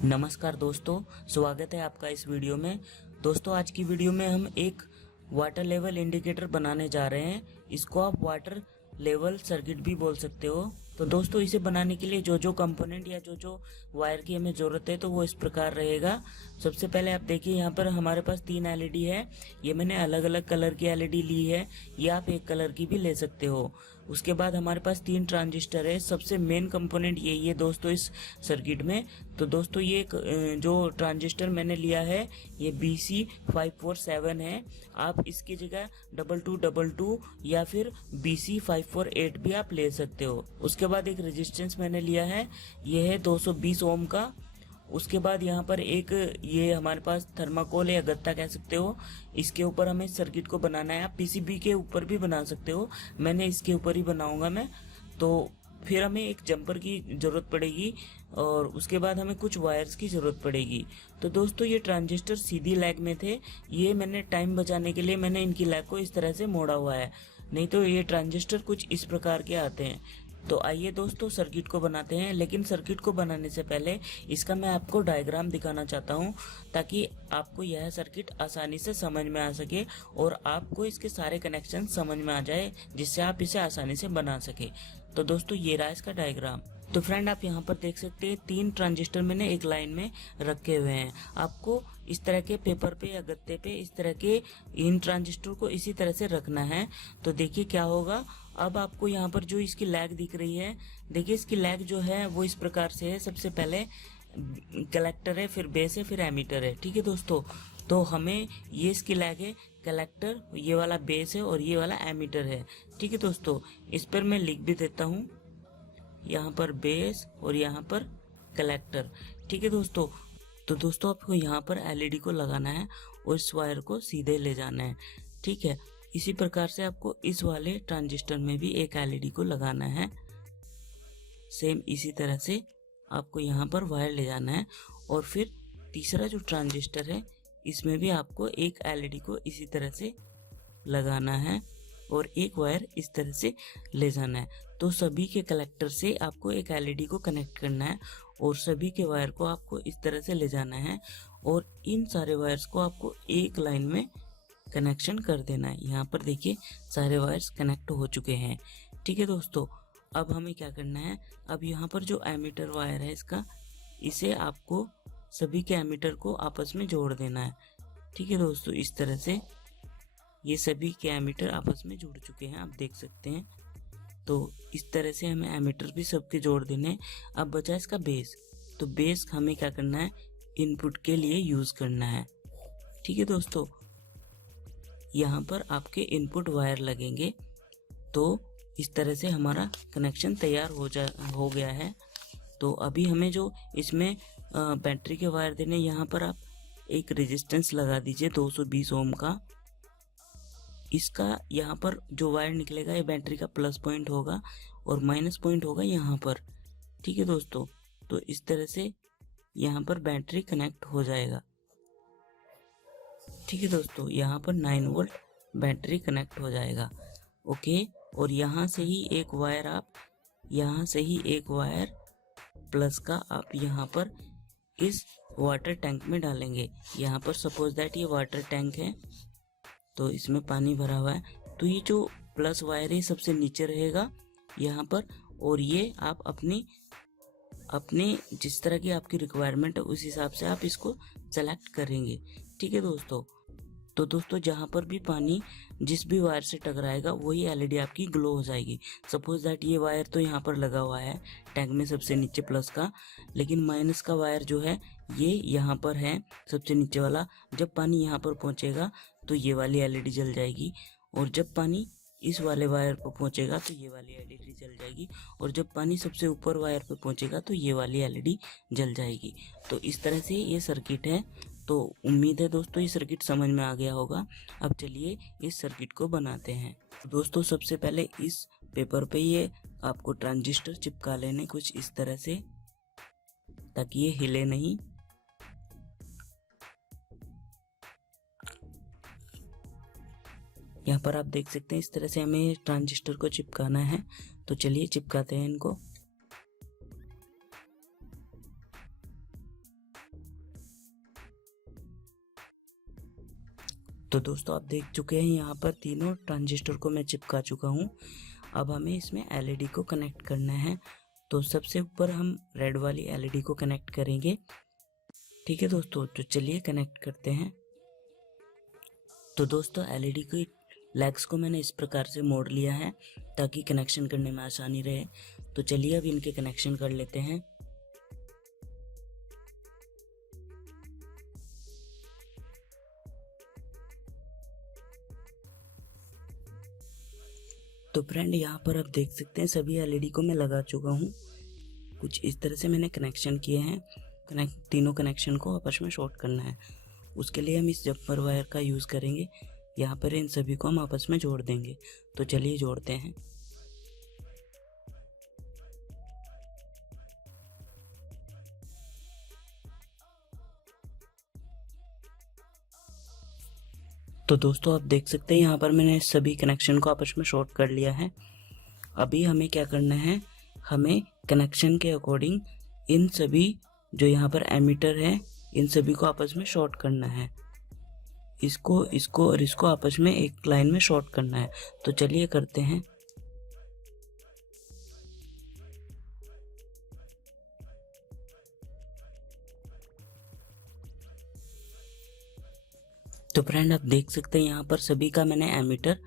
नमस्कार दोस्तों, स्वागत है आपका इस वीडियो में। दोस्तों आज की वीडियो में हम एक वाटर लेवल इंडिकेटर बनाने जा रहे हैं। इसको आप वाटर लेवल सर्किट भी बोल सकते हो। तो दोस्तों इसे बनाने के लिए जो जो कंपोनेंट या जो जो वायर की हमें ज़रूरत है तो वो इस प्रकार रहेगा। सबसे पहले आप देखिए यहाँ पर हमारे पास 3 एलईडी है। ये मैंने अलग अलग कलर की एलईडी ली है, ये आप एक कलर की भी ले सकते हो। उसके बाद हमारे पास 3 ट्रांजिस्टर है। सबसे मेन कंपोनेंट यही है दोस्तों इस सर्किट में। तो दोस्तों ये जो ट्रांजिस्टर मैंने लिया है ये BC547 है। आप इसकी जगह 2222 या फिर BC548 भी आप ले सकते हो। उसके बाद एक रेजिस्टेंस मैंने लिया है, ये है 220 ओम का। उसके बाद यहाँ पर एक ये हमारे पास थर्माकोल या गत्ता कह सकते हो, इसके ऊपर हमें सर्किट को बनाना है। आप पीसीबी के ऊपर भी बना सकते हो, मैंने इसके ऊपर ही बनाऊंगा मैं। तो फिर हमें एक जंपर की ज़रूरत पड़ेगी और उसके बाद हमें कुछ वायर्स की ज़रूरत पड़ेगी। तो दोस्तों ये ट्रांजिस्टर सीधी लैग में थे, ये मैंने टाइम बचाने के लिए मैंने इनकी लैग को इस तरह से मोड़ा हुआ है, नहीं तो ये ट्रांजिस्टर कुछ इस प्रकार के आते हैं। तो आइए दोस्तों सर्किट को बनाते हैं। लेकिन सर्किट को बनाने से पहले इसका मैं आपको डायग्राम दिखाना चाहता हूं, ताकि आपको यह सर्किट आसानी से समझ में आ सके और आपको इसके सारे कनेक्शन समझ में आ जाए, जिससे आप इसे आसानी से बना सके। तो दोस्तों ये रहा इसका डायग्राम। तो फ्रेंड आप यहाँ पर देख सकते हैं 3 ट्रांजिस्टर मैंने एक लाइन में रखे हुए हैं। आपको इस तरह के पेपर पे या गत्ते पे इस तरह के इन ट्रांजिस्टर को इसी तरह से रखना है। तो देखिए क्या होगा, अब आपको यहाँ पर जो इसकी लैग दिख रही है, देखिए इसकी लैग जो है वो इस प्रकार से है। सबसे पहले कलेक्टर है, फिर बेस है, फिर एमीटर है। ठीक है दोस्तों, तो हमें ये इसकी लैग है कलेक्टर, ये वाला बेस है और ये वाला एमीटर है। ठीक है दोस्तों, इस पर मैं लिख भी देता हूँ, यहाँ पर बेस और यहाँ पर कलेक्टर। ठीक है दोस्तों, तो दोस्तों आपको यहाँ पर एलईडी को लगाना है और इस वायर को सीधे ले जाना है। ठीक है, इसी प्रकार से आपको इस वाले ट्रांजिस्टर में भी एक एलईडी को लगाना है। सेम इसी तरह से आपको यहाँ पर वायर ले जाना है और फिर तीसरा जो ट्रांजिस्टर है इसमें भी आपको एक एलईडी को इसी तरह से लगाना है और एक वायर इस तरह से ले जाना है। तो सभी के कलेक्टर से आपको एक एलईडी को कनेक्ट करना है और सभी के वायर को आपको इस तरह से ले जाना है और इन सारे वायर्स को आपको एक लाइन में कनेक्शन कर देना है। यहाँ पर देखिए सारे वायर्स कनेक्ट हो चुके हैं। ठीक है दोस्तों, अब हमें क्या करना है, अब यहाँ पर जो एमीटर वायर है इसका, इसे आपको सभी के एमीटर को आपस में जोड़ देना है। ठीक है दोस्तों, इस तरह से ये सभी के एमीटर आपस में जुड़ चुके हैं, आप देख सकते हैं। तो इस तरह से हमें एमीटर भी सबके जोड़ देने हैं। अब बचा इसका बेस, तो बेस हमें क्या करना है, इनपुट के लिए यूज करना है। ठीक है दोस्तों, यहाँ पर आपके इनपुट वायर लगेंगे। तो इस तरह से हमारा कनेक्शन तैयार हो गया है। तो अभी हमें जो इसमें बैटरी के वायर देने, यहाँ पर आप एक रेजिस्टेंस लगा दीजिए 220 ओम का। इसका यहाँ पर जो वायर निकलेगा ये बैटरी का प्लस पॉइंट होगा और माइनस पॉइंट होगा यहाँ पर। ठीक है दोस्तों, तो इस तरह से यहाँ पर बैटरी कनेक्ट हो जाएगा। ठीक है दोस्तों, यहाँ पर 9 वोल्ट बैटरी कनेक्ट हो जाएगा। ओके, और यहाँ से ही एक वायर प्लस का आप यहाँ पर इस वाटर टैंक में डालेंगे। यहाँ पर सपोज दैट ये वाटर टैंक है, तो इसमें पानी भरा हुआ है। तो ये जो प्लस वायर है सबसे नीचे रहेगा यहाँ पर, और ये आप अपने जिस तरह की आपकी रिक्वायरमेंट है उस हिसाब से आप इसको सेलेक्ट करेंगे। ठीक है दोस्तों, तो दोस्तों जहाँ पर भी पानी जिस भी वायर से टकराएगा वही एलईडी आपकी ग्लो हो जाएगी। सपोज दैट ये वायर तो यहाँ पर लगा हुआ है टैंक में सबसे नीचे प्लस का, लेकिन माइनस का वायर जो है ये यहाँ पर है सबसे नीचे वाला। जब पानी यहाँ पर पहुँचेगा तो ये वाली एलईडी जल जाएगी, और जब पानी इस वाले वायर पर पहुँचेगा तो ये वाली एलईडी जल जाएगी, और जब पानी सबसे ऊपर वायर पर पहुँचेगा तो ये वाली एलईडी जल जाएगी। तो इस तरह से ये सर्किट है। तो उम्मीद है दोस्तों ये सर्किट समझ में आ गया होगा। अब चलिए इस सर्किट को बनाते हैं। दोस्तों सबसे पहले इस पेपर पे ये आपको ट्रांजिस्टर चिपका लेने कुछ इस तरह से, ताकि ये हिले नहीं। यहाँ पर आप देख सकते हैं इस तरह से हमें ट्रांजिस्टर को चिपकाना है। तो चलिए चिपकाते हैं इनको। तो दोस्तों आप देख चुके हैं यहाँ पर तीनों ट्रांजिस्टर को मैं चिपका चुका हूँ। अब हमें इसमें एलईडी को कनेक्ट करना है। तो सबसे ऊपर हम रेड वाली एलईडी को कनेक्ट करेंगे। ठीक है दोस्तों, तो चलिए कनेक्ट करते हैं। तो दोस्तों एलईडी की लेग्स को मैंने इस प्रकार से मोड़ लिया है ताकि कनेक्शन करने में आसानी रहे। तो चलिए अब इनके कनेक्शन कर लेते हैं। तो फ्रेंड यहाँ पर आप देख सकते हैं सभी एलईडी को मैं लगा चुका हूँ। कुछ इस तरह से मैंने कनेक्शन किए हैं। तीनों कनेक्शन को आपस में शॉर्ट करना है। उसके लिए हम इस जम्पर वायर का यूज़ करेंगे। यहाँ पर इन सभी को हम आपस में जोड़ देंगे। तो चलिए जोड़ते हैं। तो दोस्तों आप देख सकते हैं यहाँ पर मैंने सभी कनेक्शन को आपस में शॉर्ट कर लिया है। अभी हमें क्या करना है, हमें कनेक्शन के अकॉर्डिंग इन सभी जो यहाँ पर एमीटर है इन सभी को आपस में शॉर्ट करना है। इसको और इसको आपस में एक लाइन में शॉर्ट करना है। तो चलिए करते हैं। तो फ्रेंड आप देख सकते हैं यहाँ पर सभी का मैंने एमीटर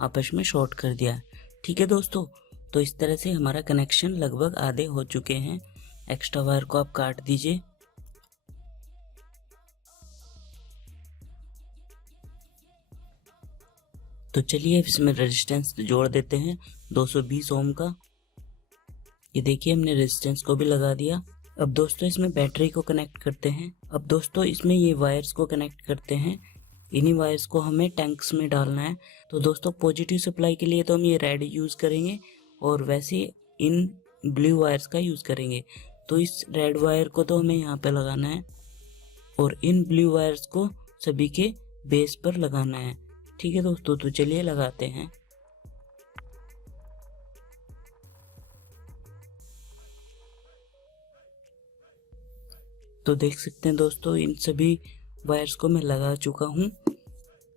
आपस में शॉर्ट कर दिया है। ठीक है दोस्तों, तो इस तरह से हमारा कनेक्शन लगभग आधे हो चुके हैं। एक्स्ट्रा वायर को आप काट दीजिए। तो चलिए इसमें रेजिस्टेंस जोड़ देते हैं 220 ओम का। ये देखिए हमने रेजिस्टेंस को भी लगा दिया। अब दोस्तों इसमें बैटरी को कनेक्ट करते हैं। अब दोस्तों इसमें ये वायर्स को कनेक्ट करते हैं। इन्हीं वायर्स को हमें टैंक्स में डालना है। तो दोस्तों पॉजिटिव सप्लाई के लिए तो हम ये रेड यूज़ करेंगे और वैसे इन ब्लू वायर्स का यूज़ करेंगे। तो इस रेड वायर को तो हमें यहाँ पे लगाना है और इन ब्लू वायर्स को सभी के बेस पर लगाना है। ठीक है दोस्तों, तो चलिए लगाते हैं। तो देख सकते हैं दोस्तों इन सभी वायर्स को मैं लगा चुका हूँ।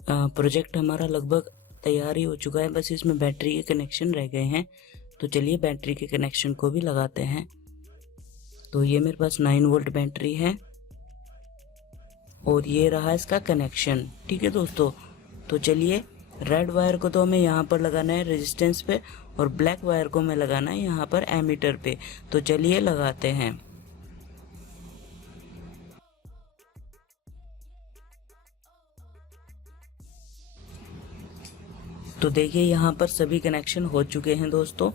प्रोजेक्ट हमारा लगभग तैयार ही हो चुका है, बस इसमें बैटरी के कनेक्शन रह गए हैं। तो चलिए बैटरी के कनेक्शन को भी लगाते हैं। तो ये मेरे पास 9 वोल्ट बैटरी है और ये रहा इसका कनेक्शन। ठीक है दोस्तों, तो चलिए रेड वायर को तो हमें यहाँ पर लगाना है रेजिस्टेंस पे और ब्लैक वायर को हमें लगाना है यहाँ पर एमीटर पे। तो चलिए लगाते हैं। तो देखिए यहाँ पर सभी कनेक्शन हो चुके हैं दोस्तों।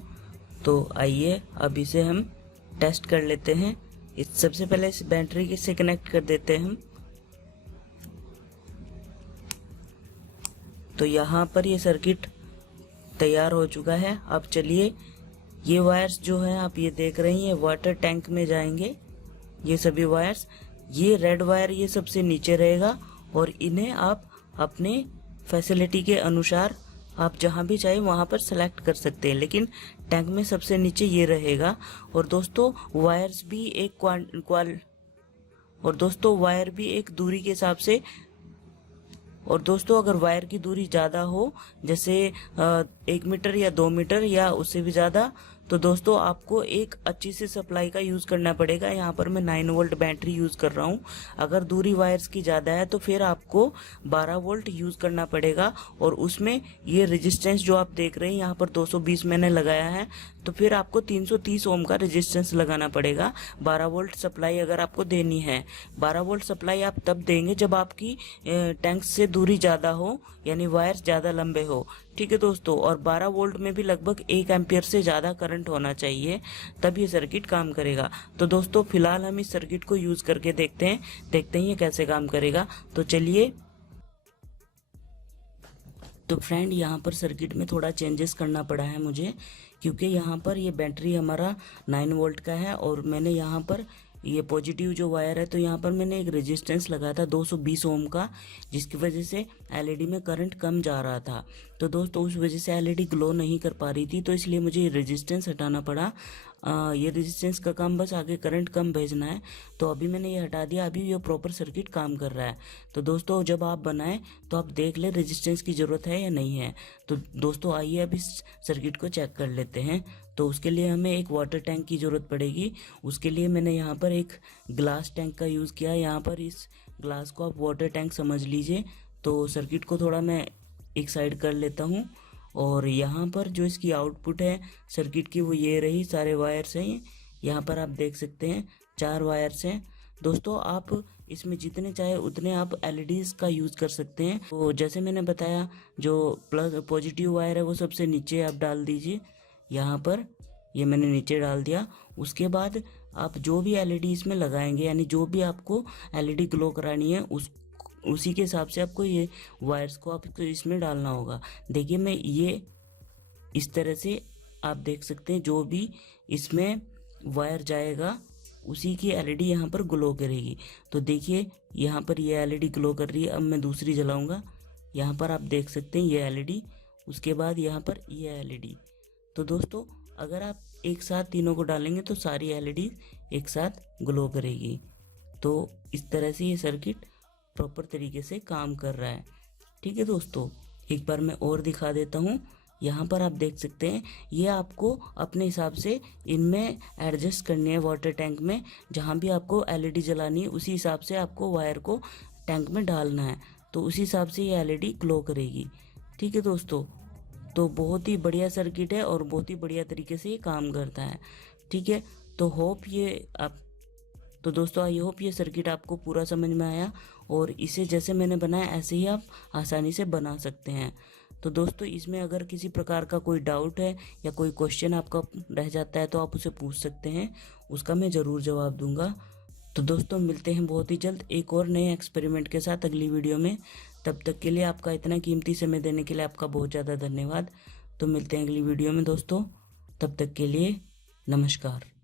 तो आइए अब इसे हम टेस्ट कर लेते हैं। सबसे पहले इस बैटरी से कनेक्ट कर देते हैं हम। तो यहाँ पर ये सर्किट तैयार हो चुका है। अब चलिए ये वायर्स जो है आप ये देख रही हैं वाटर टैंक में जाएंगे। ये सभी वायर्स, ये रेड वायर ये सबसे नीचे रहेगा और इन्हें आप अपने फैसिलिटी के अनुसार आप जहाँ भी चाहे वहाँ पर सेलेक्ट कर सकते हैं, लेकिन टैंक में सबसे नीचे ये रहेगा। और दोस्तों वायर्स भी वायर भी एक दूरी के हिसाब से, और दोस्तों अगर वायर की दूरी ज़्यादा हो जैसे 1 मीटर या 2 मीटर या उससे भी ज़्यादा, तो दोस्तों आपको एक अच्छी सी सप्लाई का यूज़ करना पड़ेगा। यहाँ पर मैं 9 वोल्ट बैटरी यूज़ कर रहा हूँ। अगर दूरी वायर्स की ज़्यादा है तो फिर आपको 12 वोल्ट यूज़ करना पड़ेगा। और उसमें ये रेजिस्टेंस जो आप देख रहे हैं यहाँ पर 220 मैंने लगाया है, तो फिर आपको 330 ओम का रेजिस्टेंस लगाना पड़ेगा 12 वोल्ट सप्लाई अगर आपको देनी है। 12 वोल्ट सप्लाई आप तब देंगे जब आपकी टैंक से दूरी ज़्यादा हो, यानी वायर्स ज़्यादा लंबे हो। ठीक है दोस्तों, और 12 वोल्ट में भी लगभग 1 एम्पियर से ज़्यादा करंट होना चाहिए, तब ये सर्किट काम करेगा। तो दोस्तों फिलहाल हम इस सर्किट को यूज़ करके देखते हैं ये कैसे काम करेगा। तो चलिए। तो फ्रेंड यहाँ पर सर्किट में थोड़ा चेंजेस करना पड़ा है मुझे, क्योंकि यहाँ पर ये बैटरी हमारा 9 वोल्ट का है और मैंने यहाँ पर ये पॉजिटिव जो वायर है तो यहाँ पर मैंने एक रेजिस्टेंस लगाया था 220 ओम का, जिसकी वजह से एलईडी में करंट कम जा रहा था। तो दोस्तों उस वजह से एलईडी ग्लो नहीं कर पा रही थी, तो इसलिए मुझे ये रेजिस्टेंस हटाना पड़ा। ये रेजिस्टेंस का काम बस आगे करंट कम भेजना है। तो अभी मैंने ये हटा दिया, अभी ये प्रॉपर सर्किट काम कर रहा है। तो दोस्तों जब आप बनाएं तो आप देख ले रेजिस्टेंस की ज़रूरत है या नहीं है। तो दोस्तों आइए अब इस सर्किट को चेक कर लेते हैं। तो उसके लिए हमें एक वाटर टैंक की ज़रूरत पड़ेगी। उसके लिए मैंने यहाँ पर एक ग्लास टैंक का यूज़ किया। यहाँ पर इस ग्लास को आप वाटर टैंक समझ लीजिए। तो सर्किट को थोड़ा मैं एक साइड कर लेता हूँ और यहाँ पर जो इसकी आउटपुट है सर्किट की वो ये रही, सारे वायर्स हैं। यहाँ पर आप देख सकते हैं 4 वायर्स हैं। दोस्तों आप इसमें जितने चाहे उतने आप एलईडीज़ का यूज़ कर सकते हैं। तो जैसे मैंने बताया जो प्लस पॉजिटिव वायर है वो सबसे नीचे आप डाल दीजिए। यहाँ पर ये मैंने नीचे डाल दिया। उसके बाद आप जो भी एलईडी इसमें लगाएंगे, यानी जो भी आपको एलईडी ग्लो करानी है उसी के हिसाब से आपको ये वायर्स को आपको इसमें डालना होगा। देखिए मैं ये इस तरह से आप देख सकते हैं, जो भी इसमें वायर जाएगा उसी की एलईडी यहाँ पर ग्लो करेगी। तो देखिए यहाँ पर ये एलईडी ग्लो कर रही है। अब मैं दूसरी जलाऊंगा, यहाँ पर आप देख सकते हैं ये एलईडी, उसके बाद यहाँ पर ये एलईडी। तो दोस्तों अगर आप एक साथ तीनों को डालेंगे तो सारी एलईडी एक साथ ग्लो करेगी। तो इस तरह से ये सर्किट प्रॉपर तरीके से काम कर रहा है। ठीक है दोस्तों, एक बार मैं और दिखा देता हूँ। यहाँ पर आप देख सकते हैं ये आपको अपने हिसाब से इनमें एडजस्ट करनी है। वाटर टैंक में जहाँ भी आपको एलईडी जलानी है उसी हिसाब से आपको वायर को टैंक में डालना है, तो उसी हिसाब से ये एलईडी ग्लो करेगी। ठीक है दोस्तों, तो बहुत ही बढ़िया सर्किट है और बहुत ही बढ़िया तरीके से ये काम करता है। ठीक है, तो दोस्तों आई होप ये सर्किट आपको पूरा समझ में आया और इसे जैसे मैंने बनाया ऐसे ही आप आसानी से बना सकते हैं। तो दोस्तों इसमें अगर किसी प्रकार का कोई डाउट है या कोई क्वेश्चन आपका रह जाता है तो आप उसे पूछ सकते हैं, उसका मैं ज़रूर जवाब दूंगा। तो दोस्तों मिलते हैं बहुत ही जल्द एक और नए एक्सपेरिमेंट के साथ अगली वीडियो में। तब तक के लिए आपका इतना कीमती समय देने के लिए आपका बहुत ज़्यादा धन्यवाद। तो मिलते हैं अगली वीडियो में दोस्तों, तब तक के लिए नमस्कार।